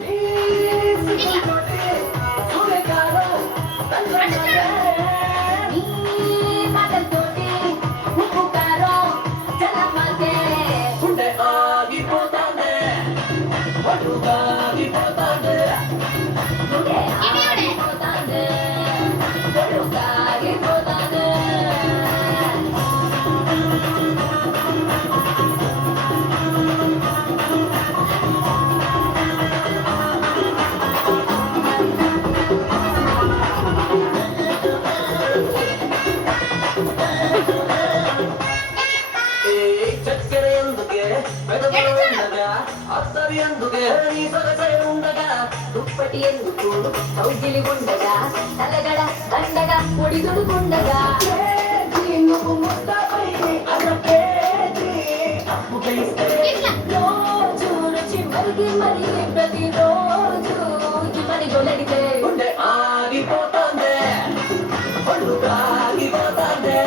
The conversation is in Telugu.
నీ సిగ్గుతోటి సూర్యకాలం తల్లమలే. నీ మాటలతోటి ఉప్పు కారం చల్లమలే. గుండె ఆగిపోతాందే, ఒళ్ళు ఆగిపోతాందే. గుండె ఆగిపోతాందే, ఒళ్ళు ఆగిపోతాందే. చక్కెర ఎందుకే పెదవులు ఉండగా అత్తరి ఎందుకే నీ సొగసే ఉండగా దుప్పటి ఎందుకు కౌగిలి ఉండగా తలగడ దండగా పొడి దుడుకుండగా నువ్వు ముద్దపై అరపేది అప్పు కలిస్తే రోజు రుచి మరిగి మరి ప్రతిరోజు ఇవని గొలడితే గుండె ఆగిపోతాందే, ఒళ్ళు ఆగిపోతాందే.